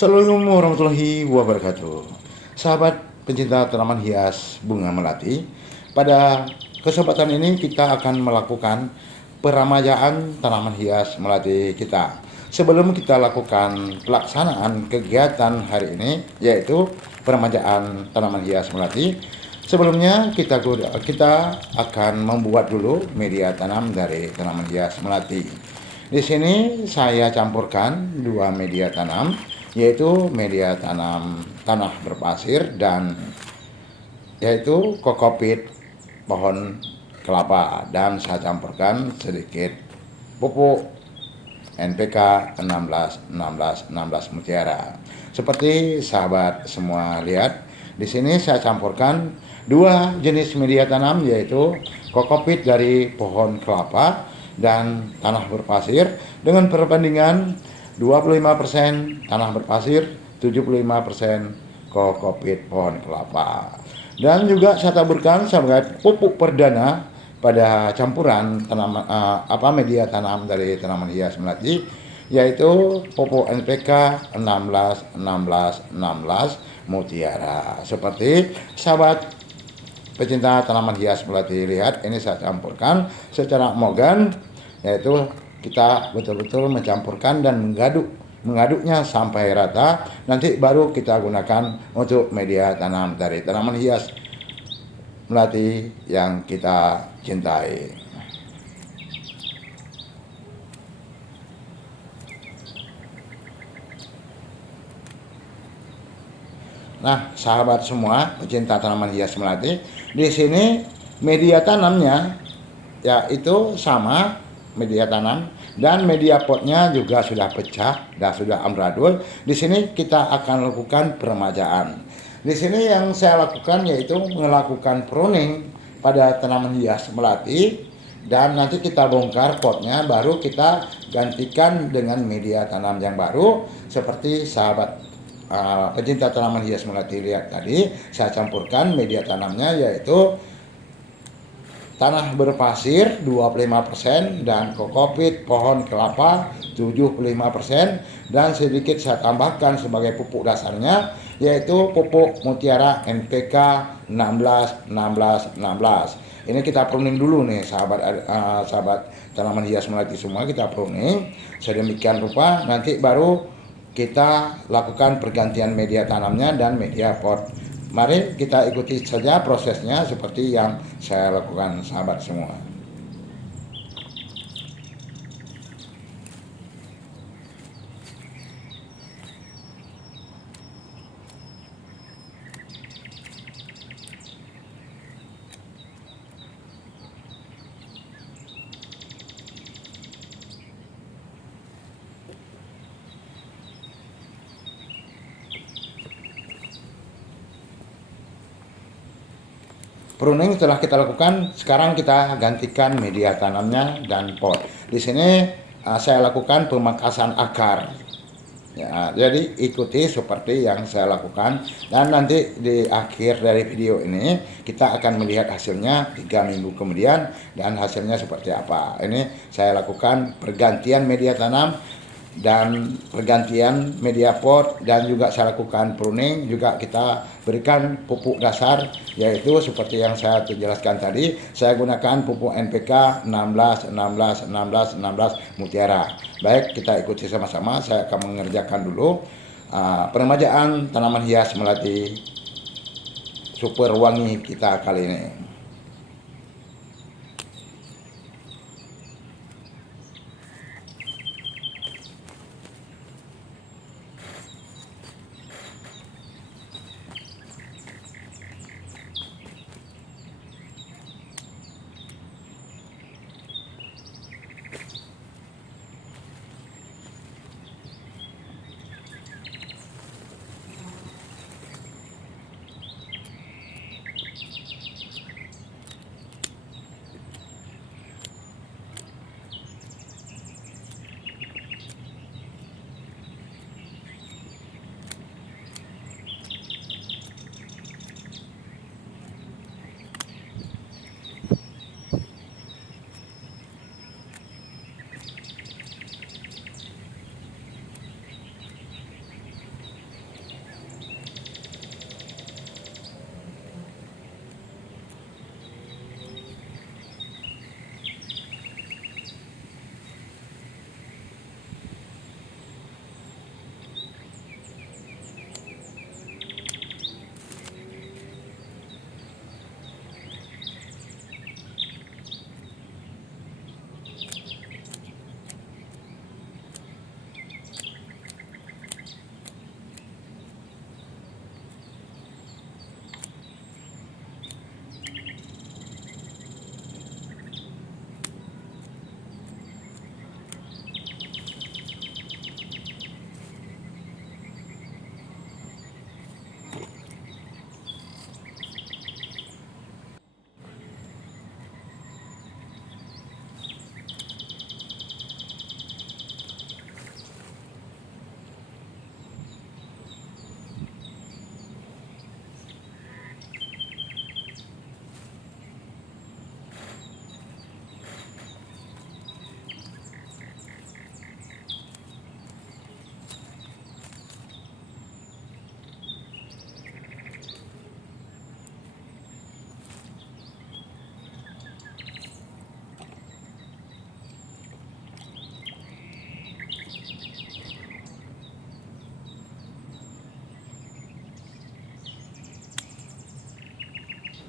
Assalamualaikum warahmatullahi wabarakatuh. Sahabat pencinta tanaman hias bunga melati, pada kesempatan ini kita akan melakukan peramajaan tanaman hias melati kita. Sebelum kita lakukan pelaksanaan kegiatan hari ini, yaitu peramajaan tanaman hias melati, sebelumnya kita akan membuat dulu media tanam dari tanaman hias melati. Di sini saya campurkan dua media tanam, yaitu media tanam tanah berpasir dan yaitu kokopit pohon kelapa, dan saya campurkan sedikit pupuk NPK 16 Mutiara. Seperti sahabat semua lihat, di sini saya campurkan dua jenis media tanam, yaitu kokopit dari pohon kelapa dan tanah berpasir dengan perbandingan 25% tanah berpasir, 75% kokopit pohon kelapa. Dan juga saya taburkan sebagai pupuk perdana pada campuran media tanam dari tanaman hias melati, yaitu pupuk NPK 16 Mutiara. Seperti sahabat pecinta tanaman hias melati lihat, ini saya campurkan secara amogan, yaitu kita betul-betul mencampurkan dan mengaduknya sampai rata. Nanti baru kita gunakan untuk media tanam dari tanaman hias melati yang kita cintai. Nah, sahabat semua pecinta tanaman hias melati, di sini media tanamnya yaitu sama media tanam, dan media potnya juga sudah pecah dan sudah amburadul. Di sini kita akan lakukan peremajaan. Di sini yang saya lakukan yaitu melakukan pruning pada tanaman hias melati, dan nanti kita bongkar potnya, baru kita gantikan dengan media tanam yang baru. Seperti sahabat pecinta tanaman hias melati lihat tadi, saya campurkan media tanamnya yaitu tanah berpasir 25% dan kokopit pohon kelapa 75%, dan sedikit saya tambahkan sebagai pupuk dasarnya yaitu pupuk Mutiara NPK 16. Ini kita pruning dulu nih sahabat tanaman hias melati semua, kita pruning sedemikian rupa, nanti baru kita lakukan pergantian media tanamnya dan media pot. Mari kita ikuti saja prosesnya seperti yang saya lakukan sahabat semua. Pruning setelah kita lakukan, sekarang kita gantikan media tanamnya dan pot. Di sini saya lakukan pemangkasan akar. Ya, jadi ikuti seperti yang saya lakukan, dan nanti di akhir dari video ini kita akan melihat hasilnya 3 minggu kemudian, dan hasilnya seperti apa. Ini saya lakukan pergantian media tanam dan pergantian media pot, dan juga saya lakukan pruning, juga kita berikan pupuk dasar, yaitu seperti yang saya jelaskan tadi, saya gunakan pupuk NPK 16 Mutiara. Baik, kita ikuti sama-sama. Saya akan mengerjakan dulu peremajaan tanaman hias melati super wangi kita kali ini.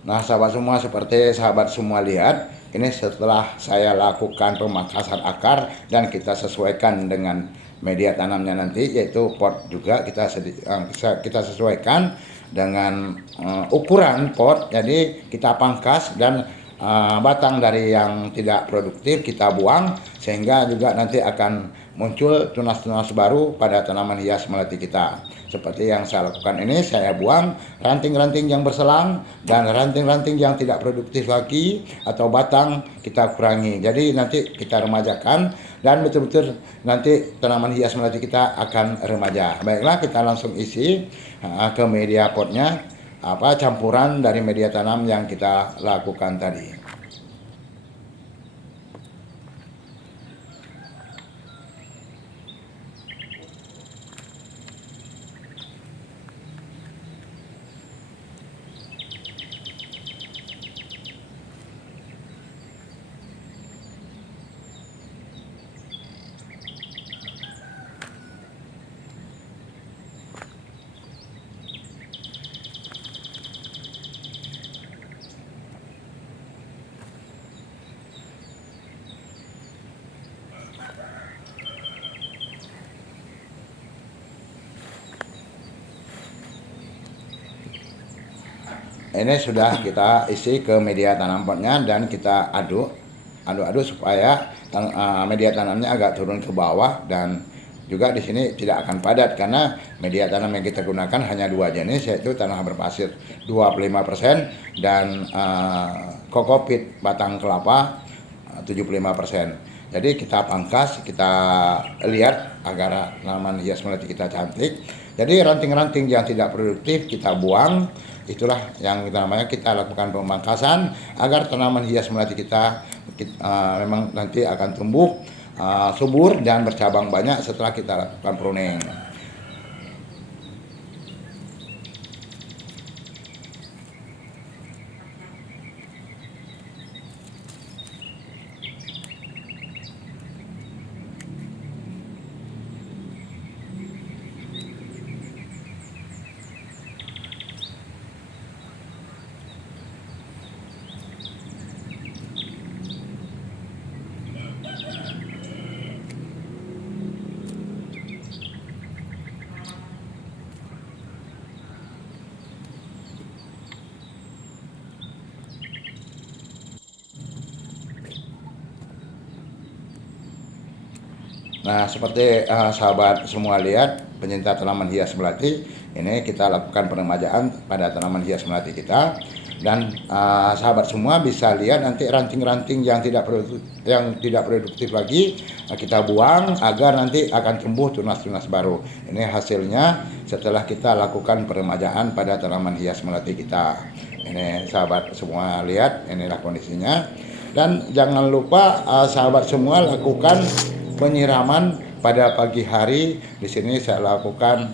Nah, sahabat semua, seperti sahabat semua lihat, ini setelah saya lakukan pemangkasan akar dan kita sesuaikan dengan media tanamnya nanti, yaitu pot juga kita sesuaikan dengan ukuran pot. Jadi kita pangkas dan batang dari yang tidak produktif kita buang, sehingga juga nanti akan muncul tunas-tunas baru pada tanaman hias melati kita. Seperti yang saya lakukan ini, saya buang ranting-ranting yang berselang dan ranting-ranting yang tidak produktif lagi atau batang kita kurangi. Jadi nanti kita remajakan dan betul-betul nanti tanaman hias melati kita akan remaja. Baiklah, kita langsung isi ke media potnya campuran dari media tanam yang kita lakukan tadi. Ini sudah kita isi ke media tanam potnya dan kita aduk supaya media tanamnya agak turun ke bawah, dan juga di sini tidak akan padat karena media tanam yang kita gunakan hanya dua jenis, yaitu tanah berpasir 25% dan kokopit batang kelapa 75%. Jadi kita pangkas, kita lihat agar tanaman hias melati kita cantik. Jadi ranting-ranting yang tidak produktif kita buang. Itulah yang kita lakukan pemangkasan agar tanaman hias melati kita memang nanti akan tumbuh subur dan bercabang banyak setelah kita lakukan pruning. Nah, seperti sahabat semua lihat, pencinta tanaman hias melati, ini kita lakukan peremajaan pada tanaman hias melati kita. Dan sahabat semua bisa lihat nanti ranting-ranting yang tidak produktif lagi kita buang agar nanti akan tumbuh tunas-tunas baru. Ini hasilnya setelah kita lakukan peremajaan pada tanaman hias melati kita. Ini sahabat semua lihat, inilah kondisinya. Dan jangan lupa sahabat semua lakukan penyiraman pada pagi hari. Di sini saya lakukan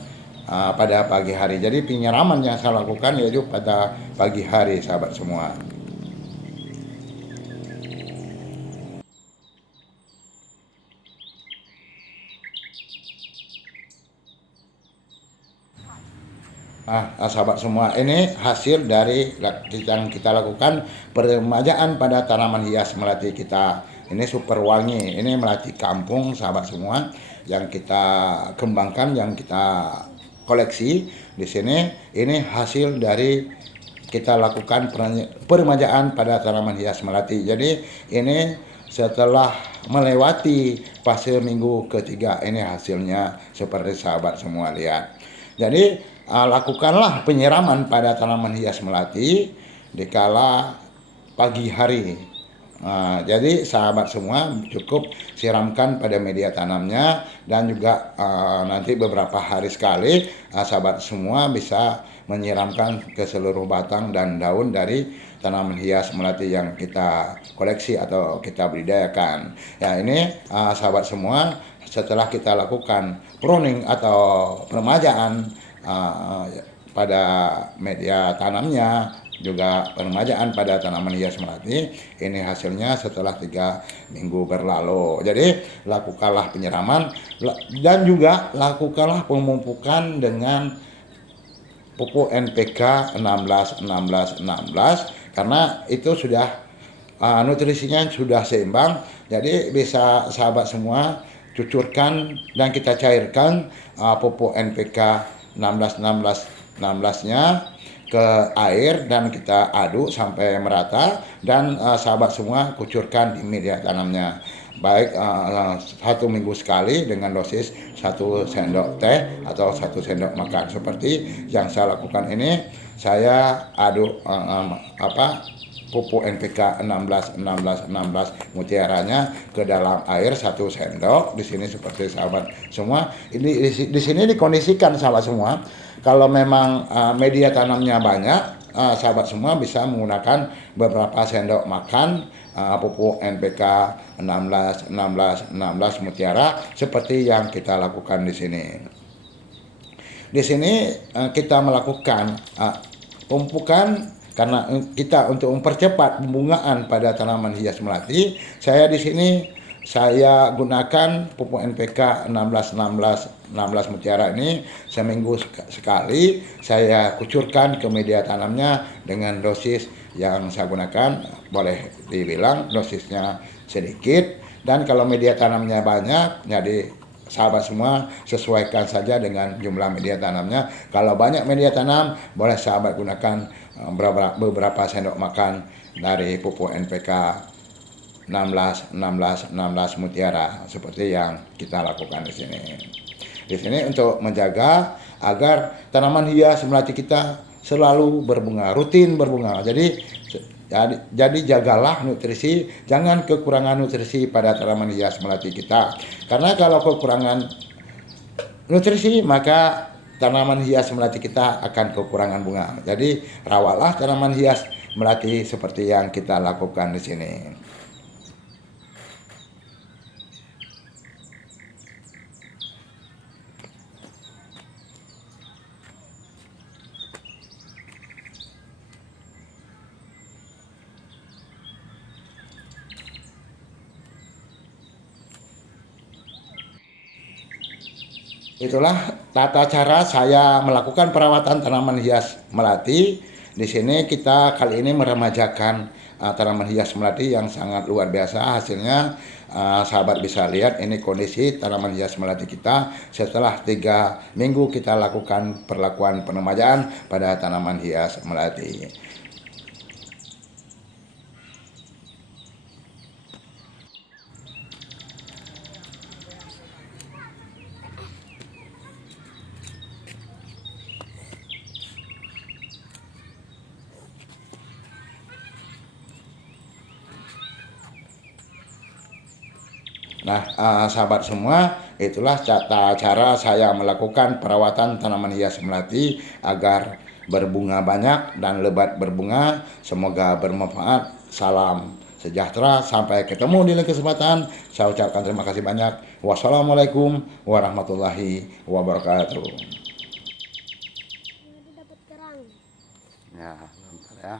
pada pagi hari. Jadi penyiraman yang saya lakukan yaitu pada pagi hari, sahabat semua. Sahabat semua, ini hasil dari yang kita lakukan peremajaan pada tanaman hias melati kita. Ini super wangi, ini melati kampung, sahabat semua, yang kita kembangkan, yang kita koleksi di sini. Ini hasil dari kita lakukan peremajaan pada tanaman hias melati. Jadi ini setelah melewati fase minggu ketiga, ini hasilnya seperti sahabat semua lihat. Jadi lakukanlah penyiraman pada tanaman hias melati di kala pagi hari. Jadi sahabat semua cukup siramkan pada media tanamnya, dan juga nanti beberapa hari sekali sahabat semua bisa menyiramkan ke seluruh batang dan daun dari tanaman hias melati yang kita koleksi atau kita budidayakan. Ya, ini sahabat semua, setelah kita lakukan pruning atau peremajaan pada media tanamnya, juga peremajaan pada tanaman hias melati, ini hasilnya setelah 3 minggu berlalu. Jadi lakukanlah penyiraman dan juga lakukanlah pemupukan dengan pupuk NPK 16 karena itu sudah nutrisinya sudah seimbang. Jadi bisa sahabat semua cucurkan dan kita cairkan pupuk NPK 16-16-16-nya ke air dan kita aduk sampai merata, dan sahabat semua kucurkan di media tanamnya. Baik 1 minggu sekali dengan dosis 1 sendok teh atau 1 sendok makan. Seperti yang saya lakukan ini, saya aduk pupuk NPK 16 mutiaranya ke dalam air 1 sendok. Di sini seperti sahabat semua, ini di sini dikondisikan sahabat semua. Kalau memang media tanamnya banyak, sahabat semua bisa menggunakan beberapa sendok makan pupuk NPK 16 mutiara seperti yang kita lakukan di sini. Di sini kita melakukan pemupukan karena kita untuk mempercepat pembungaan pada tanaman hias melati. Saya di sini saya gunakan pupuk NPK 16 mutiara ini seminggu sekali. Saya kucurkan ke media tanamnya dengan dosis yang saya gunakan, boleh dibilang dosisnya sedikit. Dan kalau media tanamnya banyak, jadi sahabat semua sesuaikan saja dengan jumlah media tanamnya. Kalau banyak media tanam, boleh sahabat gunakan beberapa sendok makan dari pupuk NPK 16 mutiara seperti yang kita lakukan di sini. Di sini untuk menjaga agar tanaman hias melati kita selalu berbunga, rutin berbunga. Jadi jagalah nutrisi, jangan kekurangan nutrisi pada tanaman hias melati kita. Karena kalau kekurangan nutrisi, maka tanaman hias melati kita akan kekurangan bunga. Jadi rawatlah tanaman hias melati seperti yang kita lakukan di sini. Itulah tata cara saya melakukan perawatan tanaman hias melati. Di sini kita kali ini meremajakan tanaman hias melati yang sangat luar biasa. Hasilnya sahabat bisa lihat ini kondisi tanaman hias melati kita setelah 3 minggu kita lakukan perlakuan penemajaan pada tanaman hias melati. Nah, sahabat semua, itulah cara saya melakukan perawatan tanaman hias melati agar berbunga banyak dan lebat berbunga. Semoga bermanfaat. Salam sejahtera. Sampai ketemu di lain kesempatan. Saya ucapkan terima kasih banyak. Wassalamualaikum warahmatullahi wabarakatuh. Dapat kerang. Ya, bentar ya.